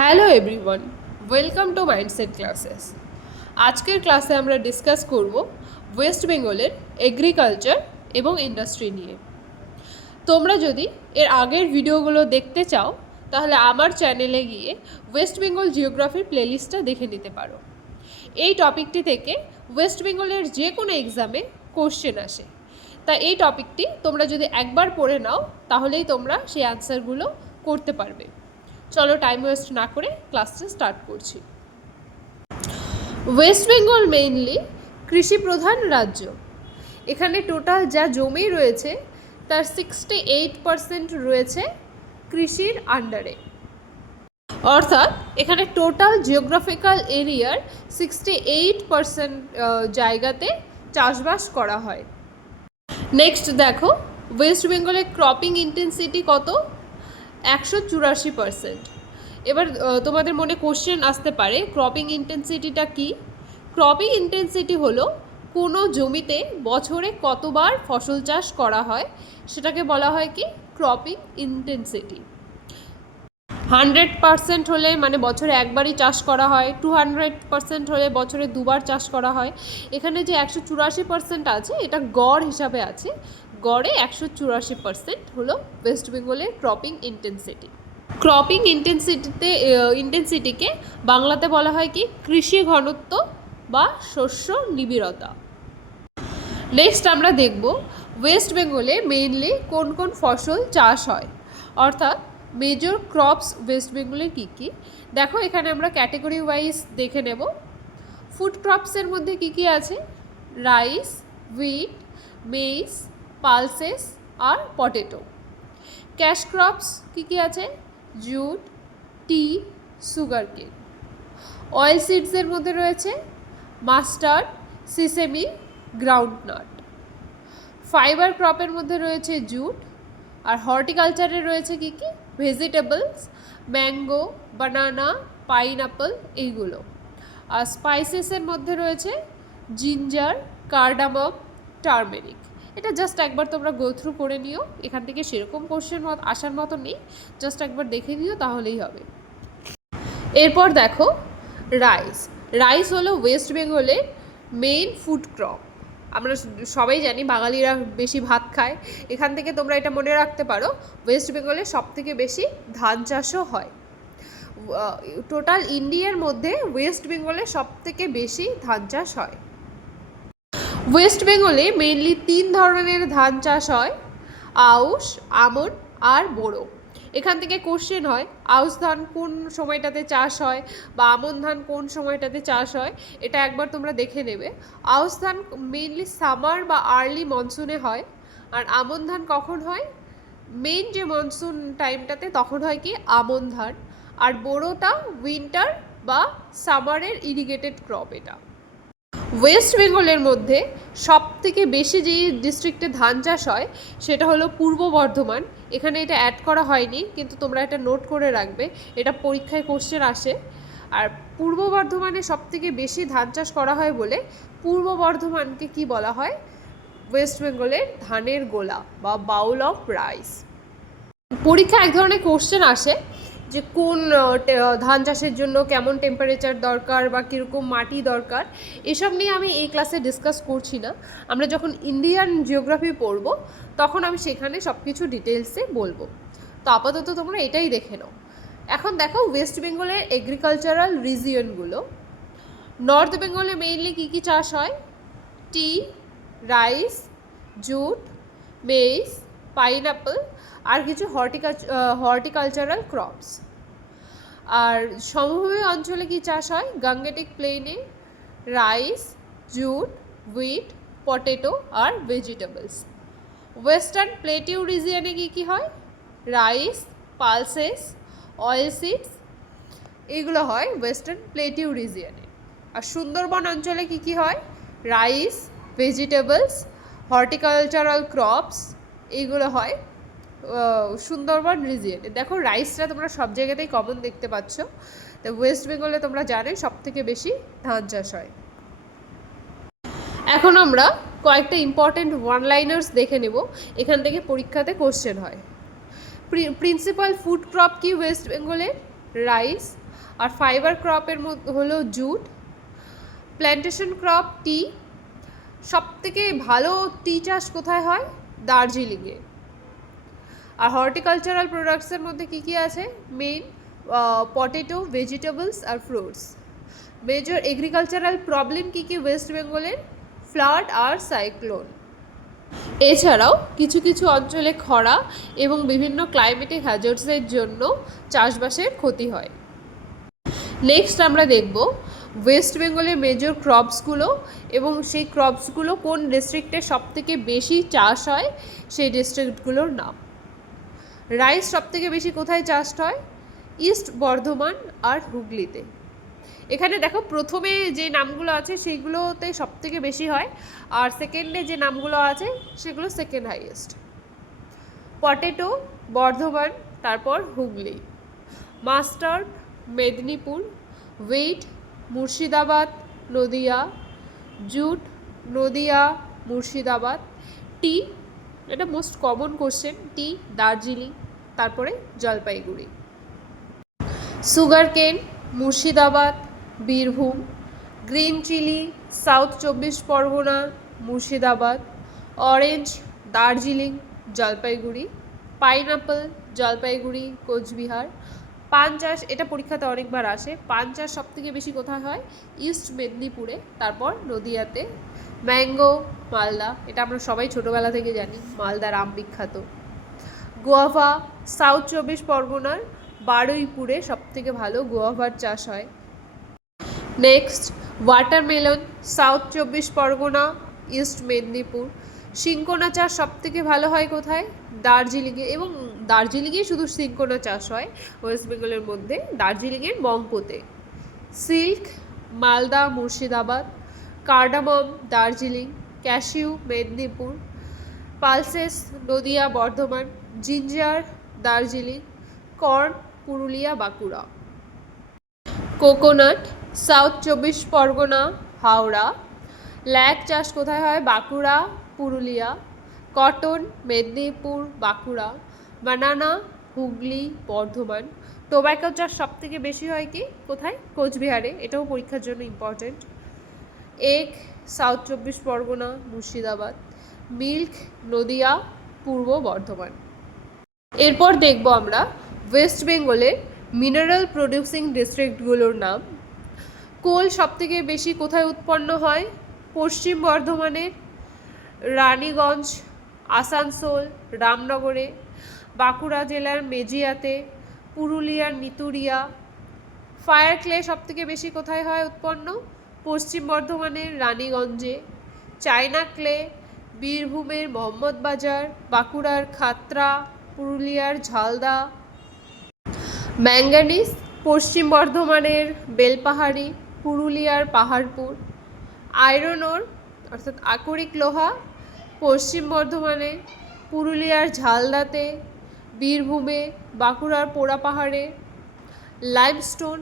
Hello everyone, welcome to mindset classes. আজকের ক্লাসে আমরা ডিসকাস করব ওয়েস্ট বেঙ্গলের এগ্রিকালচার এবং ইন্ডাস্ট্রি নিয়ে। তোমরা যদি এর আগের ভিডিওগুলো দেখতে চাও তাহলে আমার চ্যানেলে গিয়ে ওয়েস্ট বেঙ্গল জিওগ্রাফির প্লেলিস্টটা দেখে নিতে পারো। এই টপিকটি থেকে ওয়েস্ট বেঙ্গলের যে কোনো এক্সামে কোশ্চেন আসে, তাই এই টপিকটি তোমরা যদি একবার পড়ে নাও তাহলেই তোমরা সেই অ্যান্সারগুলো করতে পারবে। চলো টাইম ওয়েস্ট না করে ক্লাসটা স্টার্ট করছি। ওয়েস্ট বেঙ্গল মেইনলি কৃষি প্রধান রাজ্য। এখানে টোটাল যা জমি রয়েছে তার 68% রয়েছে কৃষির আন্ডারে, অর্থাৎ এখানে টোটাল জিওগ্রাফিক্যাল এরিয়ার 68% জায়গাতে চাষবাস করা হয়। নেক্সট দেখো, ওয়েস্ট বেঙ্গলের ক্রপিং ইন্টেন্সিটি কত? 184%। এবার তোমাদের মনে কোশ্চেন আসতে পারে ক্রপিং ইন্টেন্সিটিটা কি? ক্রপিং ইন্টেন্সিটি হলো কোনো জমিতে বছরে কতবার ফসল চাষ করা হয় সেটাকে বলা হয় কি ক্রপিং ইন্টেন্সিটি। 100% হলে মানে বছরে একবারই চাষ করা হয়, 200% হলে বছরে দুবার চাষ করা হয়। এখানে যে 184% আছে এটা গড় হিসাবে আছে, গড়ে 184% হলো ওয়েস্ট বেঙ্গলের ক্রপিং ইন্টেন্সিটি। ক্রপিং ইন্টেন্সিটিকে বাংলাতে বলা হয় কি কৃষি ঘনত্ব বা শস্য নিবিড়তা। নেক্সট আমরা দেখব ওয়েস্ট বেঙ্গলে মেইনলি কোন কোন ফসল চাষ হয়, অর্থাৎ মেজর ক্রপস ওয়েস্ট বেঙ্গলের কী কী। দেখো এখানে আমরা ক্যাটেগরি ওয়াইজ দেখে নেব। ফুড ক্রপসের মধ্যে কী কী আছে? রাইস, হুইট, মেইস, পালসেস আর পটেটো। ক্যাশ ক্রপস কী কী আছে? জুট, টি, সুগার কেন। অয়েল সিডসের মধ্যে রয়েছে মাস্টার্ড, সিসেমি, গ্রাউন্ডনাট। ফাইবার ক্রপের মধ্যে রয়েছে জুট। আর হর্টিকালচারে রয়েছে কী কী? ভেজিটেবলস, ম্যাঙ্গো, বানানা, পাইনঅ্যাপল এইগুলো। আর স্পাইসেসের মধ্যে রয়েছে জিঞ্জার, কার্ডামম, টার্মেরিক। এটা জাস্ট একবার তোমরা গো থ্রু করে নিও, এখান থেকে সেরকম কোশ্চেন আসার মতো নেই, জাস্ট একবার দেখে নিও তাহলেই হবে। এরপর দেখো রাইস। রাইস হলো ওয়েস্ট বেঙ্গলের মেইন ফুড ক্রপ। আমরা সবাই জানি বাঙালিরা বেশি ভাত খায়, এখান থেকে তোমরা এটা মনে রাখতে পারো ওয়েস্ট বেঙ্গলে সবথেকে বেশি ধান চাষও হয়। টোটাল ইন্ডিয়ার মধ্যে ওয়েস্ট বেঙ্গলে সবথেকে বেশি ধান চাষ হয়। ওয়েস্ট বেঙ্গলে মেইনলি 3 ধরনের ধান চাষ হয়, আউশ, আমন আর বোরো। এখান থেকে কোশ্চেন হয় আউশ ধান কোন সময়টাতে চাষ হয় বা আমন ধান কোন সময়টাতে চাষ হয়, এটা একবার তোমরা দেখে নেবে। আউশ ধান মেইনলি সামার বা আর্লি মনসুনে হয়, আর আমন ধান কখন হয়? মেইন যে মনসুন টাইমটাতে তখন হয় কি আমন ধান। আর বোরোটা উইন্টার বা সামারের ইরিগেটেড ক্রপ। এটা ওয়েস্ট বেঙ্গলের মধ্যে সবথেকে বেশি যেই ডিস্ট্রিক্টে ধান চাষ হয় সেটা হলো পূর্ব বর্ধমান। এখানে এটা অ্যাড করা হয়নি, কিন্তু তোমরা এটা নোট করে রাখবে, এটা পরীক্ষায় কোশ্চেন আসে। আর পূর্ব বর্ধমানে সবথেকে বেশি ধান চাষ করা হয় বলে পূর্ব বর্ধমানকে কি বলা হয়? ওয়েস্ট বেঙ্গলের ধানের গোলা বা বাউল অফ রাইস। পরীক্ষা এক ধরনের কোশ্চেন আসে যে কোন ধান চাষের জন্য কেমন টেম্পারেচার দরকার বা কীরকম মাটি দরকার, এসব নিয়ে আমি এই ক্লাসে ডিসকাস করছি না। আমরা যখন ইন্ডিয়ান জিওগ্রাফি পড়ব তখন আমি সেখানে সব কিছু ডিটেলসে বলবো। তো আপাতত তোমরা এটাই দেখে নাও। এখন দেখো ওয়েস্ট বেঙ্গলের এগ্রিকালচারাল রিজিয়নগুলো। নর্থ বেঙ্গলে মেইনলি কী কী চাষ হয়? টি, রাইস, জুট, মেইস, পাইনঅ্যাপল আর কিছু হর্টিকালচারাল ক্রপস। আর সমভূমি অঞ্চলে কি চাষ হয়? গাঙ্গেটিক প্লেনে রাইস, জুট, হুইট, পটেটো আর ভেজিটেবলস। ওয়েস্টার্ন প্লেটিউ রিজিয়নে কী কী হয়? রাইস, পালসেস, অয়েল সিডস এগুলো হয় ওয়েস্টার্ন প্লেটিউ রিজিয়নে। আর সুন্দরবন অঞ্চলে কী কী হয়? রাইস, ভেজিটেবলস, হর্টিকালচারাল ক্রপস এইগুলো হয় সুন্দরবন রিজিয়নে। দেখো রাইসটা তোমরা সব জায়গাতেই কমন দেখতে পাচ্ছ। তো ওয়েস্ট বেঙ্গলে তোমরা জানো সবথেকে বেশি ধান চাষ হয়। এখন আমরা কয়েকটা ইম্পর্টেন্ট ওয়ান লাইনার্স দেখে নেব, এখান থেকে পরীক্ষাতে কোশ্চেন হয়। প্রিন্সিপাল ফুড ক্রপ কি ওয়েস্ট বেঙ্গলের? রাইস, আর ফাইবার ক্রপের মধ্যে হলো জুট। প্ল্যান্টেশন ক্রপ টি। সবথেকে ভালো টি চাষ কোথায় হয়? দার্জিলিংয়ে। আর হর্টিকালচারাল প্রোডাক্টসের মধ্যে কী কী আছে? মেইন পটেটো, ভেজিটেবলস আর ফ্রুটস। মেজর এগ্রিকালচারাল প্রবলেম কী কী ওয়েস্ট বেঙ্গলের? ফ্লাড আর সাইক্লোন। এছাড়াও কিছু কিছু অঞ্চলে খরা এবং বিভিন্ন ক্লাইমেটিক হ্যাজার্ডসের জন্য চাষবাসের ক্ষতি হয়। নেক্সট আমরা দেখব ওয়েস্ট বেঙ্গলের মেজর ক্রপসগুলো এবং সেই ক্রপসগুলো কোন ডিস্ট্রিক্টে সবথেকে বেশি চাষ হয় সেই ডিস্ট্রিক্টগুলোর নাম। রাইস সবথেকে বেশি কোথায় চাষ হয়? ইস্ট বর্ধমান আর হুগলিতে। এখানে দেখো প্রথমে যে নামগুলো আছে সেইগুলোতে সবথেকে বেশি হয়, আর সেকেন্ডে যে নামগুলো আছে সেগুলো সেকেন্ড হাইয়েস্ট। পটেটো বর্ধমান, তারপর Hooghly. Mustard Medinipur. Wheat Murshidabad Nadia. Jute Nadia Murshidabad. Tea, এটা most common question, tea Darjeeling, তারপরে Jalpaiguri. Sugar cane Murshidabad Birbhum. Green chilli South 24 Parganas Murshidabad. Orange Darjeeling Jalpaiguri. Pineapple Jalpaiguri Coochbehar. পান চাষ, এটা পরীক্ষাতে অনেকবার আসে, পান চাষ সবথেকে বেশি কোথায় হয়? ইস্ট মেদিনীপুরে, তারপর নদিয়াতে। ম্যাঙ্গো মালদা, এটা আমরা সবাই ছোটোবেলা থেকে জানি, মালদার আম বিখ্যাত। গোয়াভা সাউথ 24 পরগনার বারুইপুরে সবথেকে ভালো গোয়াভার চাষ হয়। Next watermelon south 24 Pargana east Medinipur. Cinchona চাষ সবথেকে ভালো হয় কোথায়? দার্জিলিংয়ে, এবং দার্জিলিংয়ে শুধু সিঙ্কোনা চাষ হয় ওয়েস্ট বেঙ্গলের মধ্যে, দার্জিলিংয়ের মংপোতে। Silk Malda Murshidabad. Cardamom Darjeeling. Cashew Medinipur. Pulses Nadia Bardhaman. Ginger Darjeeling. Corn Purulia Bankura. Coconut South 24 Parganas Howrah. Lac চাষ কোথায় হয়? Bankura Purulia. Cotton Medinipur Bankura. Banana Hooghly Bardhaman. Tobacco চাষ সবথেকে বেশি হয় কি কোথায়? কোচবিহারে, এটাও পরীক্ষার জন্য important. Egg south 24 Parganas Murshidabad. Milk Nadia পূর্ব বর্ধমান। এরপর দেখব আমরা ওয়েস্ট বেঙ্গলের মিনারেল প্রডিউসিং ডিস্ট্রিক্টগুলোর নাম। কোল সবথেকে বেশি কোথায় উৎপন্ন হয়? পশ্চিম বর্ধমানের রানীগঞ্জ, আসানসোল, রামনগরে। বাঁকুড়া জেলার মেজিয়াতে। পুরুলিয়ার নিতুরিয়া। ফায়ার ক্লে সবথেকে বেশি কোথায় হয় উৎপন্ন? পশ্চিম বর্ধমানের রানীগঞ্জে। চায়না ক্লে বীরভূমের মোহাম্মদবাজার, বাঁকুড়ার খাতড়া, পুরুলিয়ার ঝালদা। ম্যাঙ্গানিজ পশ্চিম বর্ধমানের বেলপাহাড়ি, পুরুলিয়ার পাহাড়পুর। আয়রন ওর অর্থাৎ আকরিক লোহা পশ্চিম বর্ধমানে, পুরুলিয়ার ঝালদাতে, বীরভূমে, বাঁকুড়ার পোড়াপাহাড়ে। লাইমস্টোন,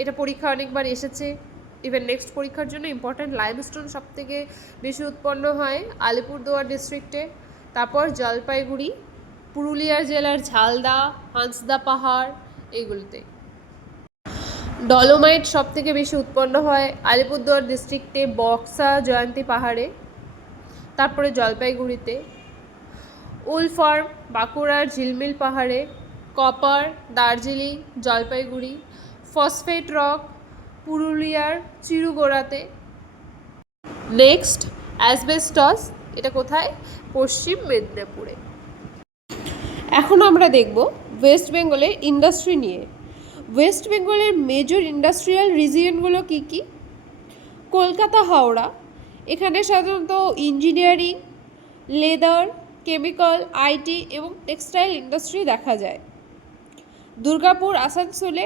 এটা পরীক্ষা অনেকবার এসেছে, ইভেন নেক্সট পরীক্ষার জন্য ইম্পর্ট্যান্ট। লাইমস্টোন সবথেকে বেশি উৎপন্ন হয় আলিপুরদুয়ার ডিস্ট্রিক্টে, তারপর জলপাইগুড়ি, পুরুলিয়া জেলার ঝালদা, হাঁসদা পাহাড় এগুলোতে। ডলোমাইট সবথেকে বেশি উৎপন্ন হয় আলিপুরদুয়ার ডিস্ট্রিক্টে, বক্সা জয়ন্তী পাহাড়ে, তারপরে জলপাইগুড়িতে। উলফার্ম বাঁকুড়ার ঝিলমিল পাহাড়ে। Copper Darjeeling Jalpaiguri. Phosphate rock পুরুলিয়ার চিরুগোড়াতে। নেক্সট অ্যাসবেস্টস, এটা কোথায়? পশ্চিম মেদিনীপুরে। এখন আমরা দেখব ওয়েস্ট বেঙ্গলের ইন্ডাস্ট্রি নিয়ে। ওয়েস্ট বেঙ্গলের মেজর ইন্ডাস্ট্রিয়াল রিজিয়নগুলো কী কী? কলকাতা হাওড়া, এখানে সাধারণত ইঞ্জিনিয়ারিং, লেদার, কেমিক্যাল, আইটি এবং টেক্সটাইল ইন্ডাস্ট্রি দেখা যায়। দুর্গাপুর আসানসোলে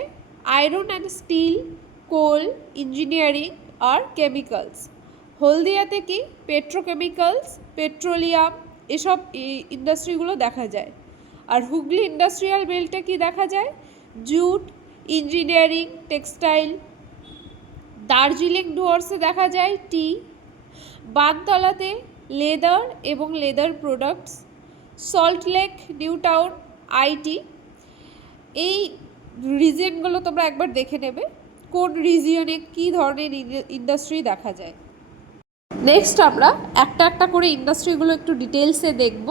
iron and steel, coal, engineering আর কেমিক্যালস। হলদিয়াতে কি? পেট্রোকেমিক্যালস, পেট্রোলিয়াম, এসব ইন্ডাস্ট্রিগুলো দেখা যায়। আর হুগলি ইন্ডাস্ট্রিয়াল বেল্টে কি দেখা যায়? Jute, engineering, textile. দার্জিলিং ডুয়ার্সে দেখা যায় টি। বানতলাতে লেদার এবং leather products. Salt Lake New Town IT. এই রিজিয়নগুলো তোমরা একবার দেখে নেবে, কোন রিজিয়নে কী ধরনের ইন্ডাস্ট্রি দেখা যায়। নেক্সট আমরা একটা একটা করে ইন্ডাস্ট্রিগুলো একটু ডিটেলসে দেখব।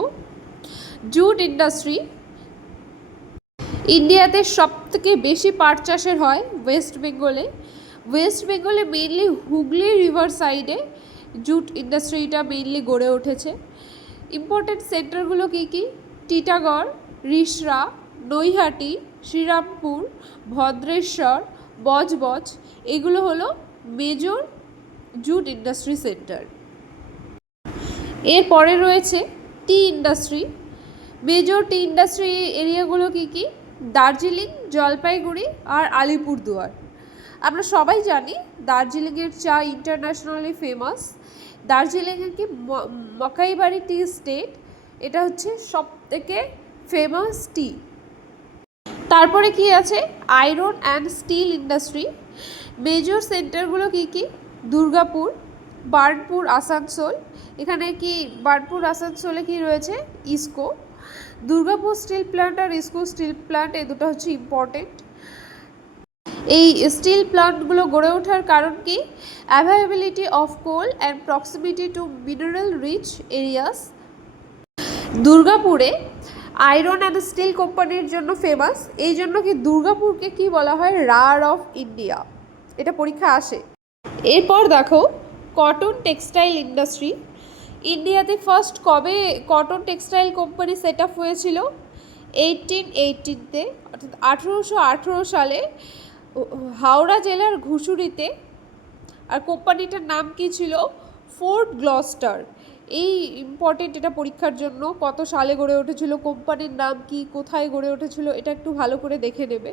জুট ইন্ডাস্ট্রি, ইন্ডিয়াতে সবথেকে বেশি পাট চাষের হয় ওয়েস্ট বেঙ্গলে। ওয়েস্ট বেঙ্গলে মেনলি হুগলি রিভার সাইডে জুট ইন্ডাস্ট্রিটা মেনলি গড়ে উঠেছে। ইম্পর্টেন্ট সেন্টারগুলো কী কী? টিটাগড়, রিষড়া, নৈহাটি, শ্রীরামপুর, ভদ্রেশ্বর, বজবজ, এগুলো হলো মেজর জুট ইন্ডাস্ট্রি সেন্টার। এরপরে রয়েছে টি ইন্ডাস্ট্রি। মেজর টি ইন্ডাস্ট্রি এরিয়াগুলো কী কী? দার্জিলিং, জলপাইগুড়ি আর আলিপুরদুয়ার। আমরা সবাই জানি দার্জিলিংয়ের চা ইন্টারন্যাশনালি ফেমাস। দার্জিলিংয়ের কি মকাইবাড়ি টি স্টেট, এটা হচ্ছে সবথেকে ফেমাস টি। তারপরে কি আছে? Iron and steel industry. Major সেন্টারগুলো কী কী? দুর্গাপুর, বার্নপুর, আসানসোল। এখানে কি বার্নপুর আসানসোলে কি রয়েছে? ইস্কো। দুর্গাপুর স্টিল প্ল্যান্ট আর ইস্কো স্টিল প্ল্যান্ট, এই দুটো হচ্ছে ইম্পর্টেন্ট। এই স্টিল প্ল্যান্টগুলো গড়ে ওঠার কারণ কি? Availability of coal and proximity to mineral rich areas. দুর্গাপুরে আয়রন অ্যান্ড স্টিল কোম্পানির জন্য ফেমাস, এই জন্য কি দুর্গাপুরকে কি বলা হয়? রার অফ ইন্ডিয়া, এটা পরীক্ষা আসে। এরপর দেখো কটন টেক্সটাইল ইন্ডাস্ট্রি। ইন্ডিয়াতে ফার্স্ট কবে cotton textile company set up হয়েছিল? 1818-তে, অর্থাৎ 1818 সালে হাওড়া জেলার ঘুষুরিতে। আর কোম্পানিটার নাম কি ছিল? Fort Gloucester. এই ইম্পর্টেন্ট, এটা পরীক্ষার জন্য। কত সালে গড়ে উঠেছিল, কোম্পানির নাম কি, কোথায় গড়ে উঠেছিল, এটা একটু ভালো করে দেখে নেবে।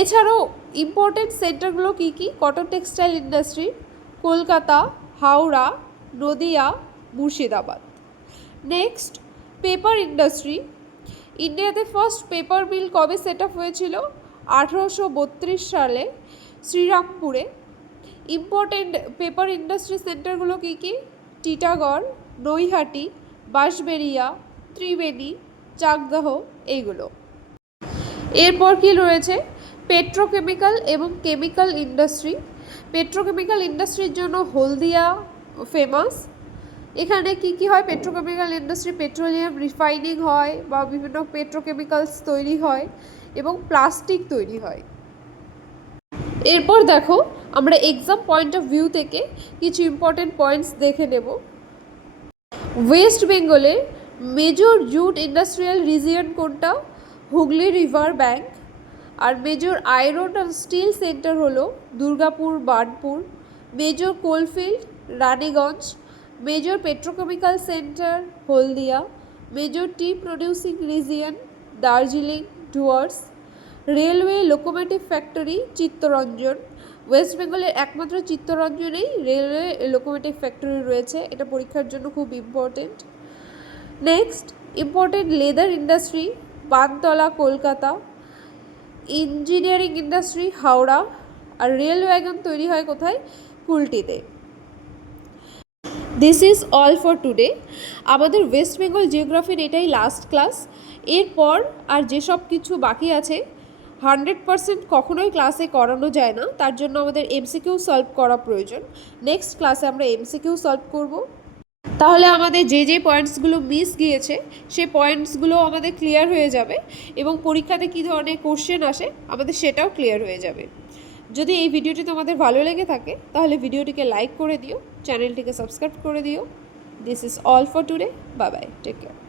এছাড়াও ইম্পর্টেন্ট সেন্টারগুলো কী কী cotton textile industry? Kolkata, Howrah, Nadia, Murshidabad. Next paper industry. ইন্ডিয়াতে ফার্স্ট পেপার মিল কবে সেট আপ হয়েছিল? 1832 সালে শ্রীরামপুরে। ইম্পর্টেন্ট পেপার ইন্ডাস্ট্রি সেন্টারগুলো কী কী? টিটাগড়, নৈহাটি, বাঁশবেড়িয়া, ত্রিবেণী, চাকদাহ, এইগুলো। এরপর কি রয়েছে? পেট্রোকেমিক্যাল এবং কেমিক্যাল ইন্ডাস্ট্রি। পেট্রোকেমিক্যাল ইন্ডাস্ট্রির জন্য হলদিয়া ফেমাস। এখানে কি কি হয়? পেট্রোকেমিক্যাল ইন্ডাস্ট্রি, পেট্রোলিয়াম রিফাইনিং হয় বা বিভিন্ন পেট্রোকেমিক্যালস তৈরি হয় এবং প্লাস্টিক তৈরি হয়। এরপর দেখো আমরা এক্সাম পয়েন্ট অফ ভিউ থেকে কিছু ইম্পর্টেন্ট পয়েন্টস দেখে নেব। ওয়েস্ট বেঙ্গলে মেজর জুট ইন্ডাস্ট্রিয়াল রিজিয়ন কোনটা? Hooghly river bank. আর major iron and steel centre হলো Durgapur, Burnpur. Major coalfield Raniganj. Major petrochemical centre Haldia. Major tea producing region Darjeeling, Dooars. Railway locomotive factory Chittaranjan. West বেঙ্গলের একমাত্র চিত্তরঞ্জনেই রেলওয়ে লোকোমোটিভ ফ্যাক্টরি রয়েছে, এটা পরীক্ষার জন্য খুব important. Next important leather industry Bantala, Kolkata. Engineering industry Howrah. আর রেল ওয়াগন তৈরি হয় কোথায়? কুলটিতে। This is all for today. আমাদের ওয়েস্ট বেঙ্গল জিওগ্রাফির এটাই লাস্ট ক্লাস। এরপর আর যেসব কিছু বাকি আছে 100% কখনোই ক্লাসে করানো যায় না, তার জন্য আমাদের এমসিকিউ সলভ করা প্রয়োজন। নেক্সট ক্লাসে আমরা এমসিকিউ সলভ করব। তাহলে আমাদের যে যে পয়েন্টসগুলো মিস গিয়েছে সেই পয়েন্টসগুলো আমাদের ক্লিয়ার হয়ে যাবে এবং পরীক্ষাতে কী ধরনের কোশ্চেন আসে আমাদের সেটাও ক্লিয়ার হয়ে যাবে। যদি এই ভিডিওটি তোমাদের ভালো লেগে থাকে তাহলে ভিডিওটিকে লাইক করে দিও, চ্যানেলটিকে সাবস্ক্রাইব করে দিও। This is all for today. Bye bye, take care.